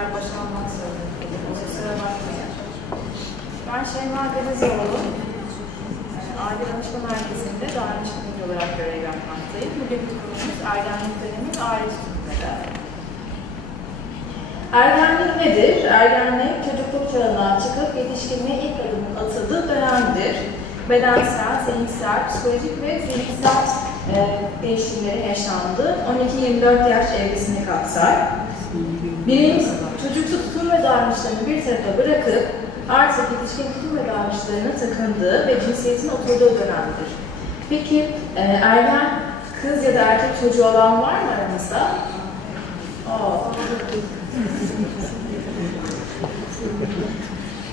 sefer boşanmak zorunda kaldım. O kusura bakmayın. Ben Şeyma Denizoğlu. Aile Danışma Merkezi'nde danışmacı olarak görev yapmaktayım. Bugün konumuz ergenlik dönemi ve aile tutumları. Ergenlik nedir? Ergenlik çocukluk çağından çıkıp yetişkinliğe ilk adımın atıldığı dönemdir. Bedensel, zihinsel, psikolojik ve zihinsel e, değişimlerin yaşandığı 12-24 yaş evresini kapsar. Bireyin çocuksu tutum ve davranışlarını bir tarafa bırakıp artık yetişkin tutum ve davranışlarına takındığı ve cinsiyetin oturduğu dönemdir. Peki e, ergen kız ya da erkek çocuğu olan var mı aramızda? Aa.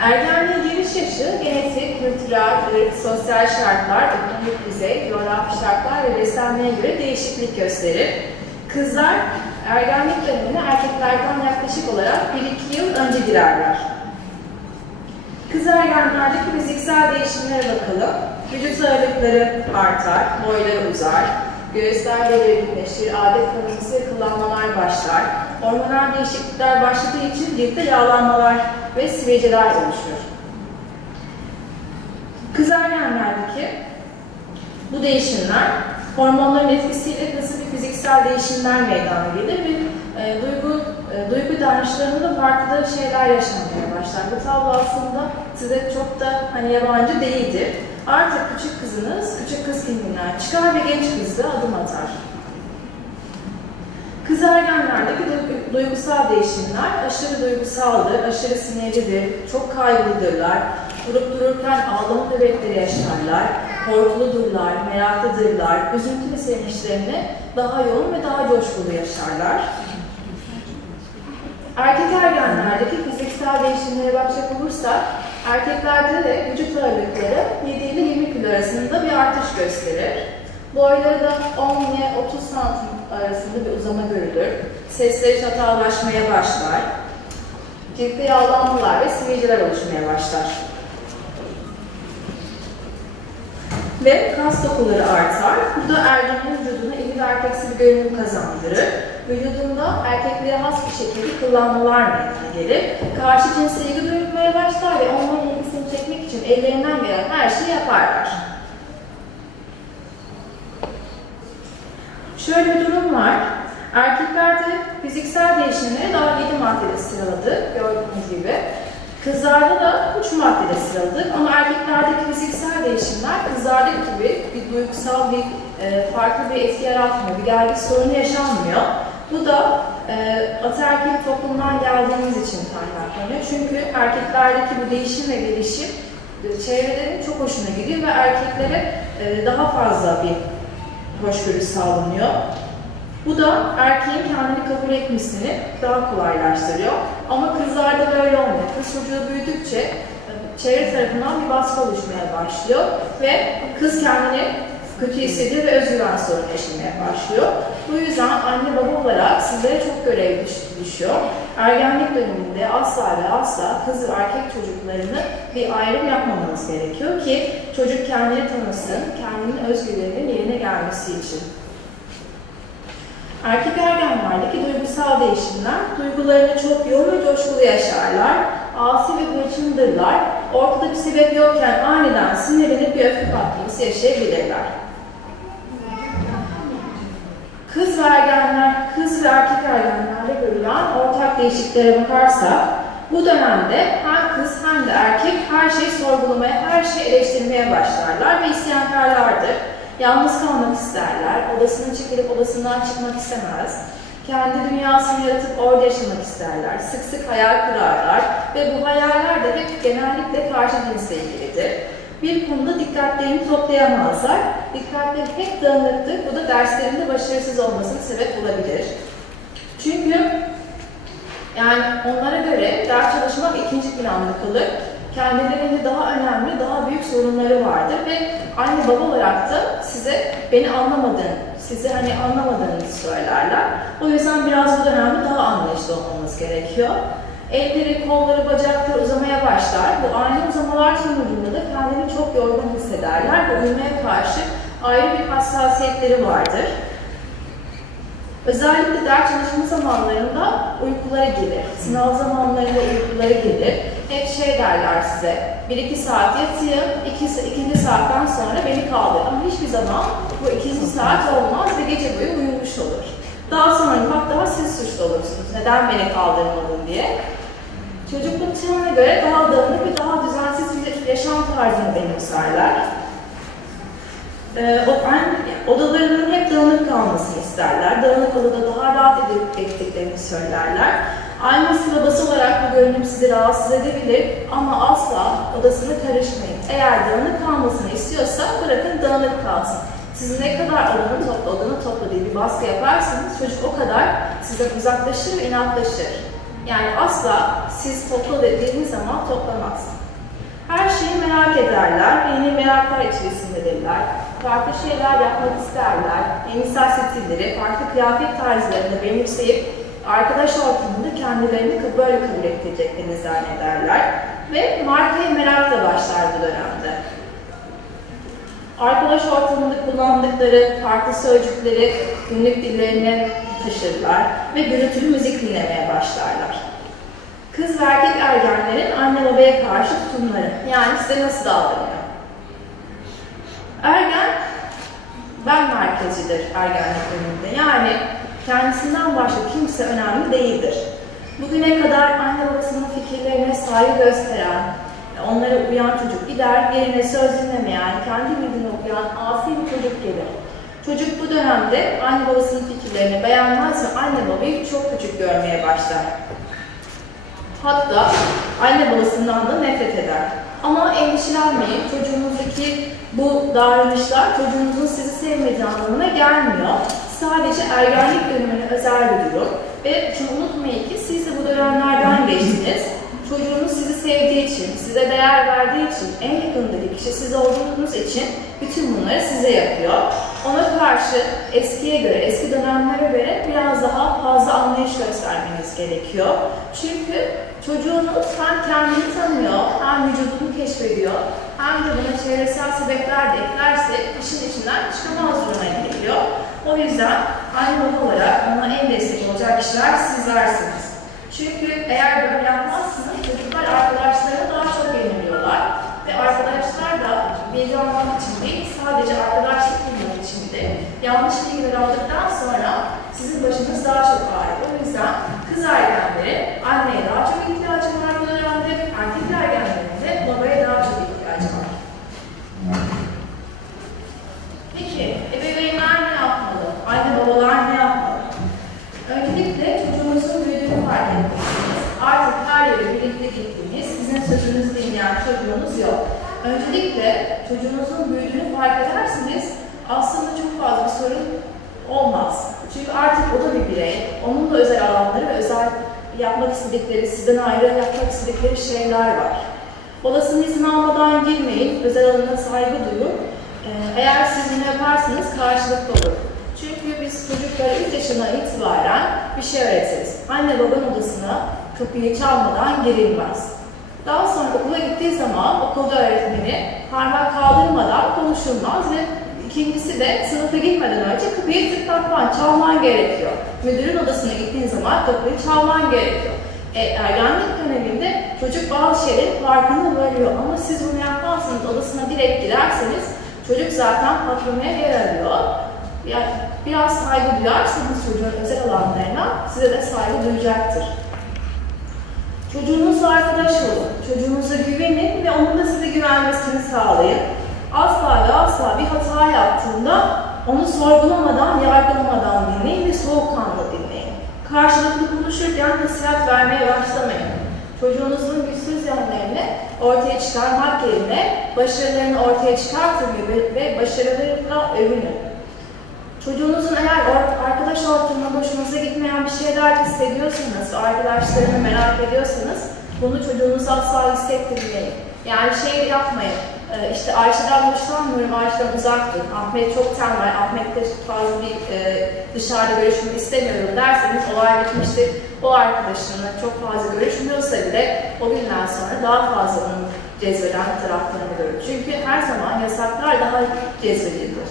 Ergenliğin giriş yaşı genetik, kültürel, ırk, sosyal şartlar, ekonomik düzey, coğrafi şartlar ve beslenmeye göre değişiklik gösterir. Kızlar ergenlik dönemine erkeklerden yaklaşık olarak 1-2 yıl önce girerler. Kız ergenlerdeki fiziksel değişimlere bakalım. Vücut ağırlıkları artar, boyları uzar, göğüsler belirginleşir, adet kanaması ve kıllanmalar başlar. Hormonal değişiklikler başladığı için ciltte yağlanmalar ve sivilceler oluşur. Kız ergenlerdeki bu değişimler hormonların etkisiyle nasıl bir fiziksel değişimler meydana gelir ve e, duygu e, duygu davranışlarında farklı şeyler yaşanmaya başlar. Bu tablo aslında size çok da hani yabancı değildir. Artık küçük kızınız küçük kız kimliğinden çıkar ve genç kızda adım atar. Kız ergenlerdeki duygusal değişimler aşırı duygusaldır, aşırı sinirlidir, çok kaygılıdırlar, durup dururken ağlama nöbetleri yaşarlar, korkuludurlar, meraklıdırlar, üzüntü ve sevinçlerini daha yoğun ve daha coşkulu yaşarlar. Erkek ergenlerdeki fiziksel değişimlere bakacak olursak, erkeklerde de vücut ağırlıkları 7 ile 20 kilo arasında bir artış gösterir. Boyları da 10 ile 30 santim arasında bir uzama görülür. Sesleri çatallaşmaya başlar. Ciltte yağlanmalar ve sivilceler oluşmaya başlar. Ve kas dokuları artar. Bu da ergenin vücuduna iri ve erkeksi bir görünüm kazandırır. Vücudunda erkeklere has bir şekilde kullanmalar meydana gelir. Karşı cinse ilgi duyulmaya başlar ve onların ilgisini çekmek için ellerinden gelen her şeyi yaparlar. Şöyle bir durum var. Erkeklerde fiziksel değişimleri daha 7 maddede sıraladık gördüğünüz gibi. Kızlarda da 3 maddede sıraladık ama erkeklerdeki fiziksel değişimler kızlardaki gibi bir duygusal bir e, farklı bir etki yaratmıyor, bir gelgi sorunu yaşanmıyor. Bu da e, ataerkil toplumdan geldiğimiz için kaynaklanıyor. Çünkü erkeklerdeki bu değişim ve gelişim e, çevrelerin çok hoşuna gidiyor ve erkeklere e, daha fazla bir hoşgörü sağlanıyor. Bu da erkeğin kendini kabul etmesini daha kolaylaştırıyor. Ama kızlarda böyle olmuyor. Kız çocuğu büyüdükçe çevre tarafından bir baskı oluşmaya başlıyor ve kız kendini kötü hissediyor ve özgüven sorunu yaşamaya başlıyor. Bu yüzden anne baba olarak sizlere çok görev düşüyor. Ergenlik döneminde asla ve asla kız ve erkek çocuklarını bir ayrım yapmamanız gerekiyor ki çocuk kendini tanısın, kendinin özgürlüğünün yerine gelmesi için. Erkek ergenlerdeki duygusal değişimler, duygularını çok yoğun ve coşkulu yaşarlar, asi ve hırçındırlar, ortada bir sebep yokken aniden sinirlenip bir öfke patlaması yaşayabilirler. Kız ve ergenler, kız ve erkek ergenlerde görülen ortak değişikliklere bakarsak, bu dönemde hem kız hem de erkek her şeyi sorgulamaya, her şeyi eleştirmeye başlarlar ve isyankarlardır. Yalnız kalmak isterler, odasının çekilip odasından çıkmak istemez. Kendi dünyasını yaratıp orada yaşamak isterler. Sık sık hayal kurarlar ve bu hayaller de hep genellikle karşı cinsle ilgilidir. Bir konuda dikkatlerini toplayamazlar. Dikkatleri hep dağınıktır. Bu da derslerinde başarısız olmasına sebep olabilir. Çünkü yani onlara göre ders çalışmak ikinci planda kalır. Kendilerinde daha önemli, daha büyük sorunları vardır ve anne baba olarak da size beni anlamadığını, sizi hani anlamadığınızı söylerler. O yüzden biraz bu dönemde daha anlayışlı olmamız gerekiyor. Elleri, kolları, bacakları uzamaya başlar. Bu ani uzamalar sonucunda da kendini çok yorgun hissederler ve uyumaya karşı ayrı bir hassasiyetleri vardır. Özellikle ders çalışma zamanlarında uykulara gelir. Sınav zamanlarında uykulara gelir. Hep şey derler size, bir iki saat yatayım, iki, ikinci saatten sonra beni kaldır. Ama hiçbir zaman bu ikinci saat olmaz ve gece boyu uyumuş olur. Daha sonra daha siz suçlu olursunuz. Neden beni kaldırmadın diye. Çocukluk çağına göre daha dağınık ve daha düzensiz bir yaşam tarzını benimserler. Ee, o, odalarının hep dağınık kalmasını isterler. Dağınık odada daha rahat ettiklerini söylerler. Aynı sırabası olarak bu görünüm sizi rahatsız edebilir ama asla odasına karışmayın. Eğer dağınık kalmasını istiyorsa bırakın dağınık kalsın. Siz ne kadar odanı topla, odanı topla diye bir baskı yaparsanız çocuk o kadar sizden uzaklaşır ve inatlaşır. Yani asla siz topla dediğiniz zaman toplamaz. Her şeyi merak ederler, yeni meraklar içerisindedirler. Farklı şeyler yapmak isterler, yeni stilleri, farklı kıyafet tarzlarını benimseyip arkadaş ortamında kendilerini böyle kabul edeceklerini zannederler. Ve markaya merakla başlar bu dönemde. Arkadaş ortamında kullandıkları farklı sözcükleri günlük dillerine taşırlar ve gürültülü müzik dinlemeye başlarlar. Kız ve erkek ergenlerin anne babaya karşı tutumları. Yani size nasıl davranıyor? Ergen, ben merkezidir ergenlik döneminde. Yani kendisinden başka kimse önemli değildir. Bugüne kadar anne babasının fikirlerine saygı gösteren, onlara uyan çocuk gider, yerine söz dinlemeyen, kendi bildiğini okuyan asi çocuk gelir. Çocuk bu dönemde anne babasının fikirlerini beğenmez anne babayı çok küçük görmeye başlar. Hatta anne babasından da nefret eder. Ama endişelenmeyin, çocuğunuzdaki bu davranışlar çocuğunuzun sizi. Sadece ergenlik dönemine özel bir durum. Ve şunu unutmayın ki siz de bu dönemlerden geçtiniz. Çocuğunuz sizi sevdiği için, size değer verdiği için, en yakındaki kişi siz olduğunuz için bütün bunları size yapıyor. Ona karşı eskiye göre, eski dönemlere göre biraz daha fazla anlayış göstermeniz gerekiyor. Çünkü çocuğunuz hem kendini tanıyor, hem vücudunu keşfediyor, hem de buna çevresel sebepler de eklerse işin içinden çıkamaz duruma geliyor. O yüzden anne baba olarak ona en destek olacak kişiler sizlersiniz. Çünkü eğer böyle yapmazsanız çocuklar arkadaşlarına daha çok yeniliyorlar. Ve arkadaşlar da bilgi almak için değil, sadece arkadaşlık yanlış bilgiler aldıktan sonra sizin başınız daha çok ağrıyor. O yüzden kız ergenleri anneye daha çok ihtiyacı var bu dönemde, erkek ergenlerin de babaya daha çok ihtiyacı var. Peki, ebeveynler ne yapmalı? Anne babalar ne yapmalı? Öncelikle çocuğunuzun büyüdüğünü fark etmelisiniz. Artık her yere birlikte gittiğiniz, sizin sözünüzü dinleyen çocuğunuz yok. Öncelikle çocuğunuzun büyüdüğünü fark edersiniz, aslında çok fazla bir sorun olmaz. Çünkü artık o da bir birey, onun da özel alanları ve özel yapmak istedikleri, sizden ayrı yapmak istedikleri şeyler var. Babasının izin almadan girmeyin, özel alanına saygı duyun. Ee, eğer siz bunu yaparsanız karşılıklı olur. Çünkü biz çocuklara 3 yaşına itibaren bir şey öğretiriz. Anne babanın odasına kapıyı çalmadan girilmez. Daha sonra okula gittiği zaman okulda öğretmeni parmak kaldırmadan konuşulmaz ve ikincisi de sınıfa gitmeden önce kapıyı tıklatman, çalman gerekiyor. Müdürün odasına gittiğin zaman kapıyı çalman gerekiyor. E, ergenlik döneminde çocuk bazı şeylerin farkında varıyor ama siz bunu yapmazsanız odasına direkt girerseniz çocuk zaten patlamaya yer arıyor. Yani biraz saygı duyarsanız çocuğun özel alanlarına size de saygı duyacaktır. Çocuğunuzla arkadaş olun, çocuğunuza güvenin ve onun da size güvenmesini sağlayın. Asla ve asla bir hata yaptığında onu sorgulamadan, yargılamadan dinleyin ve soğukkanlı dinleyin. Karşılıklı konuşurken nasihat vermeye başlamayın. Çocuğunuzun güçsüz yanlarını ortaya çıkarmak yerine başarılarını ortaya çıkartın ve başarılarıyla övünün. Çocuğunuzun eğer arkadaş ortamında hoşunuza gitmeyen bir şeyler hissediyorsanız, arkadaşlarını merak ediyorsanız bunu çocuğunuza asla hissettirmeyin. Yani şey yapmayın, ee, işte Ayşe'den hoşlanmıyorum, Ayşe'den uzak dur. Ahmet çok tembel, Ahmet'le fazla bir e, dışarıda görüşmek istemiyorum derseniz olay bitmiştir. O arkadaşınla çok fazla görüşmüyorsa bile o günden sonra daha fazla onu cezbeden taraflarını görür. Çünkü her zaman yasaklar daha cezbedilir.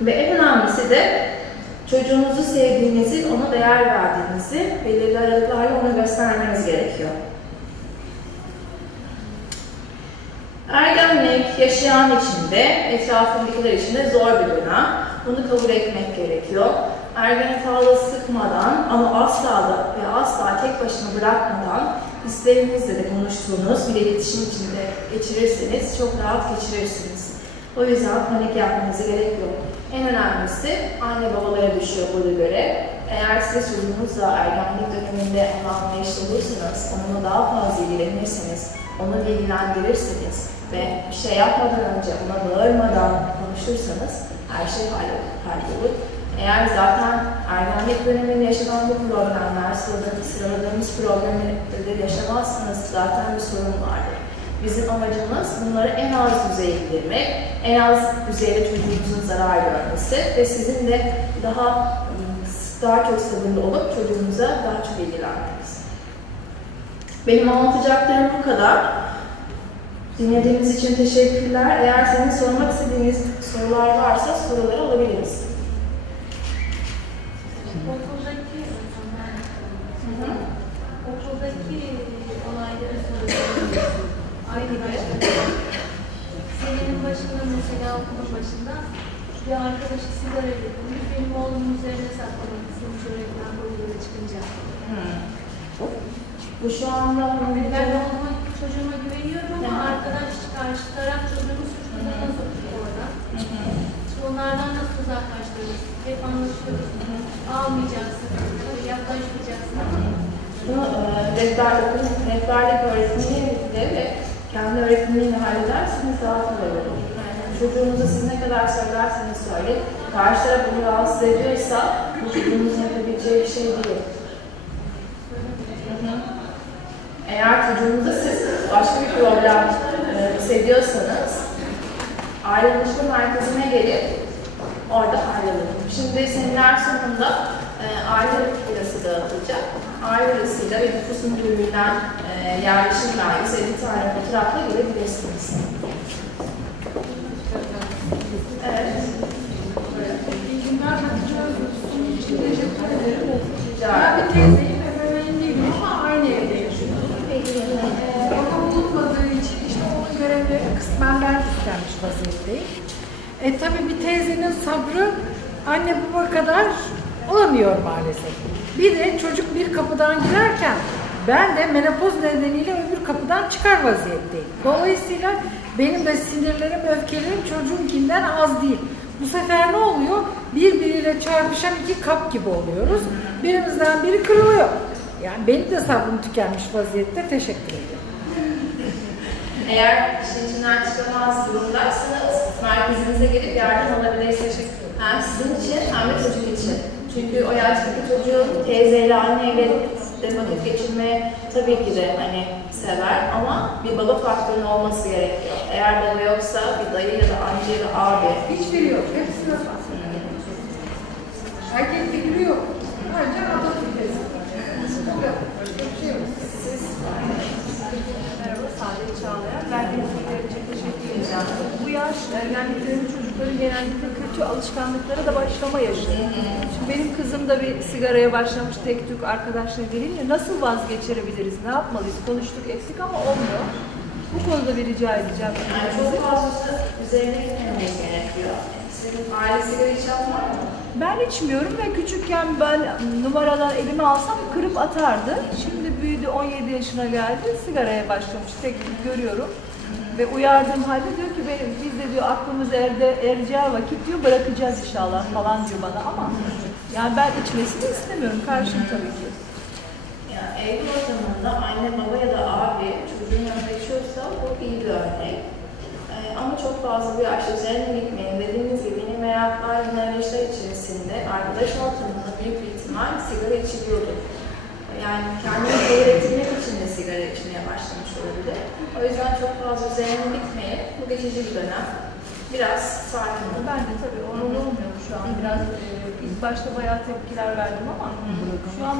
Ve en önemlisi de Çocuğunuzu sevdiğinizi, ona değer verdiğinizi belirli aralıklarla ona göstermeniz gerekiyor. Ergenlik yaşayan içinde, etrafındakiler için de zor bir dönem. Bunu kabul etmek gerekiyor. Ergeni fazla sıkmadan ama asla da ve asla tek başına bırakmadan hislerinizle de konuştuğunuz bir iletişim içinde geçirirseniz çok rahat geçirirsiniz. O yüzden panik yapmanıza gerek yok. En önemlisi anne babalara düşüyor burada göre. Eğer siz çocuğunuzla ergenlik döneminde ona anlayışlı olursanız, onunla daha fazla ilgilenirseniz, onu bilgilendirirseniz ve bir şey yapmadan önce ona bağırmadan konuşursanız her şey hallolur. Eğer zaten ergenlik döneminde yaşanan bu problemler, sıraladığımız problemleri yaşamazsanız zaten bir sorun vardır. Bizim amacımız bunları en az düzeye indirmek, en az düzeyde çocuğunuzun zarar görmesi ve sizin de daha daha çok sabırlı olup çocuğunuza daha çok ilgilenmeniz. Benim anlatacaklarım bu kadar. Dinlediğiniz için teşekkürler. Eğer senin sormak istediğiniz sorular varsa soruları alabiliriz. Okuldaki okuldaki olayları soruyorum. Arkadaşlar. Senenin başında mesela okulun başında bir arkadaşı sigara getirmiş. Benim oğlumun üzerine saklamak istemiş öğretmen koridora çıkınca. Bu şu anda Ben oğluma, çocuğuma güveniyorum ama arkadaş karşı taraf çocuğunu suçladı nasıl oradan? İşte onlardan nasıl uzaklaştırırız? Hep anlaşıyoruz. Almayacaksın, yaklaşmayacaksın ama bunu e, rehber, okul, rehberlik öğretmeniyle ve kendi öğretmeniyle hallederseniz daha kolay olur. Çocuğunuza siz ne kadar söylerseniz söyleyin, karşı taraf bunu rahatsız ediyorsa bu çocuğunuzun yapabileceği bir şey değil. Eğer çocuğunuzda siz başka bir problem e, hissediyorsanız aile danışma merkezine gelip orada hallolun. Şimdi seminer sonunda e, aile burası dağıtılacak. Aile burasıyla ve nüfus müdürlüğünden e, yerleşim belgesi 50 tane fotoğrafla gelebilirsiniz. Evet. İyi günler. Sunum için teşekkür ederim. Ben bir teyzeyim, ebeveyn değilim ama aynı evde yaşıyorum. Bulunmadığı için işte onun görevleri kısmen ben üstlenmiş vaziyetteyim. E tabii bir teyzenin sabrı anne baba kadar olamıyor maalesef. Bir de çocuk bir kapıdan girerken ben de menopoz nedeniyle öbür kapıdan çıkar vaziyetteyim. Dolayısıyla benim de sinirlerim, öfkelerim çocuğunkinden az değil. Bu sefer ne oluyor? Birbiriyle çarpışan iki kap gibi oluyoruz. Birimizden biri kırılıyor. Yani benim de sabrım tükenmiş vaziyette. Teşekkür ederim. Eğer işin içinden çıkamaz durumdaysanız merkezimize gelip yardım alabilirsiniz. Hem sizin için hem de çocuk için. Çünkü o yaştaki çocuğun teyzeyle, anneyle de vakit geçirmeye tabii ki de hani sever ama bir baba faktörünün olması gerekiyor. Eğer baba yoksa bir dayı ya da amca ya da abi. Hiçbiri yok. Hepsi yok. Erkek figürü yok. Ancak adam figürü. Merhaba, Saadet Çağlayan. Ben çok teşekkür edeceğim. Bu yaş ergenliklerin çocukların genellikle kötü alışkanlıklara da başlama yaşı. Şimdi benim kızım da bir sigaraya başlamış tek tük arkadaşları gelince nasıl vazgeçirebiliriz, ne yapmalıyız? Konuştuk ettik ama olmuyor. Konuda bir rica edeceğim. Yani çok fazla üzerine gitmemeniz gerekiyor. Sizin aile sigara içen var mı? Ben içmiyorum ve küçükken ben numaradan elime alsam kırıp atardı. Şimdi büyüdü 17 yaşına geldi sigaraya başlamış tek görüyorum. Ve uyardığım halde diyor ki benim, biz de diyor aklımız erde ereceği vakit diyor bırakacağız inşallah falan diyor bana ama yani ben içmesini istemiyorum karşım tabii ki. Yani evli ortamında anne baba ya da abi çocuğun yanında içiyorsa bu iyi bir örnek. Ee, ama çok fazla bir yaşta üzerine gitmeyin. Dediğiniz gibi yeni meraklar, yeni arayışlar içerisinde arkadaş ortamında büyük bir ihtimal sigara içiliyordu. Yani kendini tehir ettirmek için de sigara içmeye başlamış olabilir. O yüzden çok fazla üzerine gitmeyin. Bu geçici bir dönem. Biraz sakin olun. Ben de tabii onun olmuyor şu an biraz e, ilk başta bayağı tepkiler verdim ama şu an